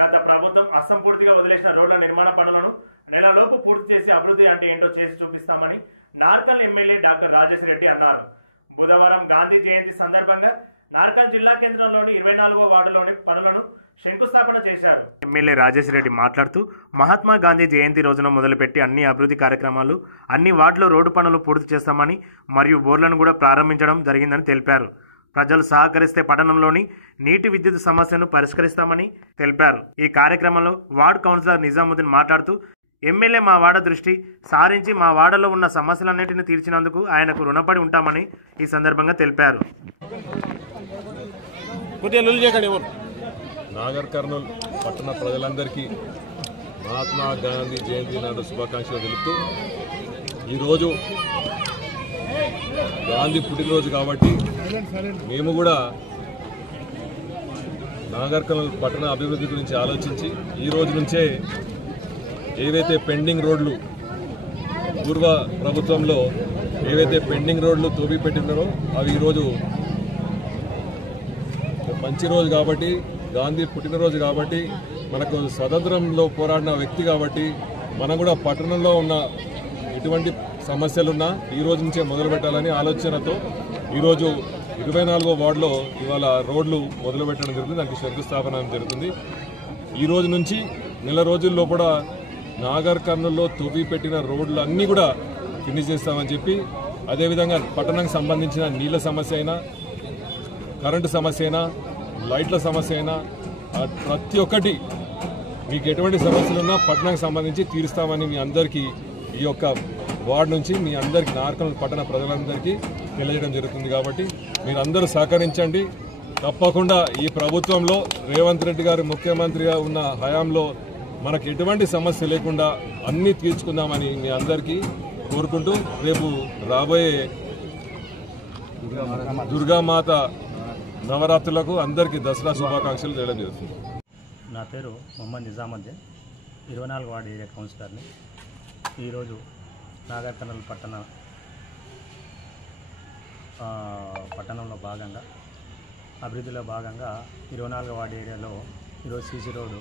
గత ప్రభుత్వం అసంపూర్తిగా వదిలేసిన రోడ్ల నిర్మాణ పనులను నెలలోపు పూర్తి చేసి అభివృద్ధి అంటే ఏంటో చేసి చూపిస్తామని నార్కల్ ఎమ్మెల్యే డాక్టర్ రాజేష్ రెడ్డి అన్నారు. బుధవారం గాంధీ జయంతి సందర్భంగా నార్కల్ జిల్లా కేంద్రంలోని 24వ వార్డులోని పనులను శంకుస్థాపన చేశారు. ఎమ్మెల్యే రాజేష్ రెడ్డి మాట్లాడుతూ మహాత్మా గాంధీ జయంతి రోజున మొదలుపెట్టి అన్ని అభివృద్ధి కార్యక్రమాలు అన్ని వార్డులో రోడ్డు పనులు పూర్తి చేస్తామని మరియు బోర్లను కూడా ప్రారంభించడం జరిగిందని తెలిపారు. ప్రజలు సహకరిస్తే పట్టణంలోని నీటి విద్యుత్ సమస్యను పరిష్కరిస్తామని తెలిపారు. ఈ కార్యక్రమంలో వార్డు కౌన్సిలర్ నిజాముద్దీన్ మాట్లాడుతూ ఎమ్మెల్యే మా వార్డు దృష్టి సారించి మా వార్డులో ఉన్న సమస్యలన్నింటినీ తీర్చినందుకు ఆయనకు రుణపడి ఉంటామని ఈ సందర్భంగా తెలిపారు. నాగర్ కర్నూల్ పట్టణ ప్రజలందరికీ మహాత్మా గాంధీ జయంతి నాడు శుభాకాంక్షలు తెలుపుతూ ఈరోజు గాంధీ పుట్టినరోజు కాబట్టి మేము కూడా నాగర్ కర్నూల్ పట్టణ అభివృద్ధి గురించి ఆలోచించి ఈ రోజు నుంచే ఏవైతే పెండింగ్ రోడ్లు పూర్వ ప్రభుత్వంలో ఏవైతే పెండింగ్ రోడ్లు తోపిపెట్టినారో అవి ఈరోజు మంచి రోజు కాబట్టి గాంధీ పుట్టినరోజు కాబట్టి మనకు స్వతంత్రంలో పోరాడిన వ్యక్తి కాబట్టి మనం కూడా పట్టణంలో ఉన్న ఎటువంటి సమస్యలున్నా ఈ రోజు నుంచే మొదలు పెట్టాలని ఆలోచనతో ఈరోజు 24వ వార్డులో ఇవాళ రోడ్లు మొదలు పెట్టడం జరుగుతుంది. దానికి శంకుస్థాపన జరుగుతుంది. ఈ రోజు నుంచి నెల రోజుల్లో కూడా నాగర్ కర్నూల్లో తవ్విపెట్టిన రోడ్లు అన్నీ కూడా ఫినిష్ చేస్తామని చెప్పి, అదేవిధంగా పట్టణానికి సంబంధించిన నీళ్ళ సమస్య అయినా, కరెంటు సమస్య అయినా, లైట్ల సమస్య అయినా ప్రతి ఒక్కటి మీకు ఎటువంటి సమస్యలున్నా పట్టణానికి సంబంధించి తీరుస్తామని మీ అందరికీ ఈ యొక్క వార్డు నుంచి మీ అందరికీ నార్కల్ పట్టణ ప్రజలందరికీ తెలియజేయడం జరుగుతుంది. కాబట్టి మీరందరూ సహకరించండి. తప్పకుండా ఈ ప్రభుత్వంలో రేవంత్ రెడ్డి గారు ముఖ్యమంత్రిగా ఉన్న హయాంలో మనకు ఎటువంటి సమస్య లేకుండా అన్నీ తీర్చుకుందామని మీ అందరికీ కోరుకుంటూ రేపు రాబోయే దుర్గామాత నవరాత్రులకు అందరికీ దసరా శుభాకాంక్షలు చేయడం జరుగుతుంది. నా పేరు మొహమ్మద్ నిజాముద్దీన్, 24వ వార్డు ఏరియా కౌన్సిలర్ని. ఈరోజు నాగర్ కర్నూల్ పట్టణంలో భాగంగా అభివృద్ధిలో భాగంగా 24వ వార్డు ఏరియాలో ఈరోజు సీసీ రోడ్డు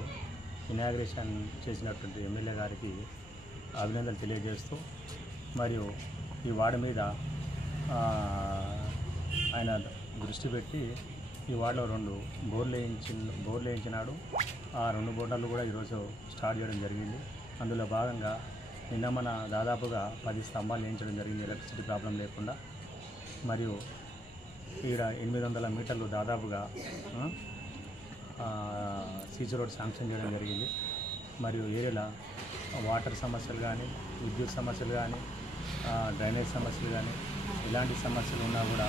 ఇనాగ్రేషన్ చేసినటువంటి ఎమ్మెల్యే గారికి అభినందనలు తెలియజేస్తూ, మరియు ఈ వార్డు మీద ఆయన దృష్టి పెట్టి ఈ వార్డులో 2 బోర్లు వేయించినాడు. ఆ 2 బోర్లు కూడా ఈరోజు స్టార్ట్ చేయడం జరిగింది. అందులో భాగంగా నిన్న మన దాదాపుగా 10 స్తంభాలు వేయించడం జరిగింది ఎలక్ట్రిసిటీ ప్రాబ్లం లేకుండా. మరియు ఈడ 800 మీటర్లు దాదాపుగా సీసీ రోడ్ శాంక్షన్ చేయడం జరిగింది. మరియు ఏరియాలో వాటర్ సమస్యలు కానీ, విద్యుత్ సమస్యలు కానీ, డ్రైనేజ్ సమస్యలు కానీ, ఇలాంటి సమస్యలు ఉన్నా కూడా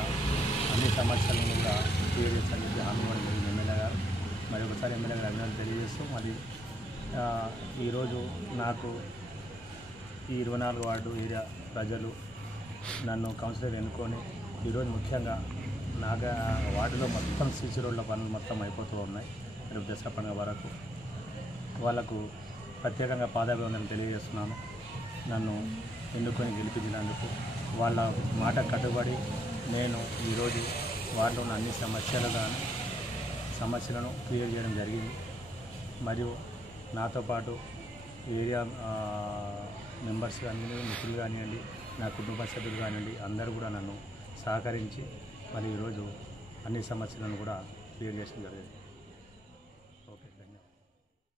అన్ని సమస్యలను కూడా క్లియర్ చేస్తారని చెప్పి హామీ ఇవ్వడం జరిగింది ఎమ్మెల్యే గారు. మరి ఒకసారి ఎమ్మెల్యే గారు అభినందనలు తెలియజేస్తూ, మరి ఈరోజు నాకు ఈ 24వ వార్డు ఏరియా ప్రజలు నన్ను కౌన్సిలర్ ఎన్నుకొని ఈరోజు ముఖ్యంగా వార్డులో మొత్తం సీసీ రోడ్ల పనులు మొత్తం అయిపోతూ ఉన్నాయి. రేపు దసరా పండుగ వరకు వాళ్లకు ప్రత్యేకంగా పాదాభివందనం తెలియజేస్తున్నాను. నన్ను ఎన్నుకొని గెలిపించినందుకు వాళ్ళ మాట కట్టుబడి నేను ఈరోజు వార్డులో ఉన్న అన్ని సమస్యలను క్లియర్ చేయడం జరిగింది. మరియు నాతో పాటు ఏరియా మెంబర్స్ కానివ్వండి, మిత్రులు కానివ్వండి, నా కుటుంబ సభ్యులు కానివ్వండి, అందరూ కూడా నన్ను సహకరించి మరి ఈరోజు అన్ని సమస్యలను కూడా క్లియర్ చేయడం జరిగింది.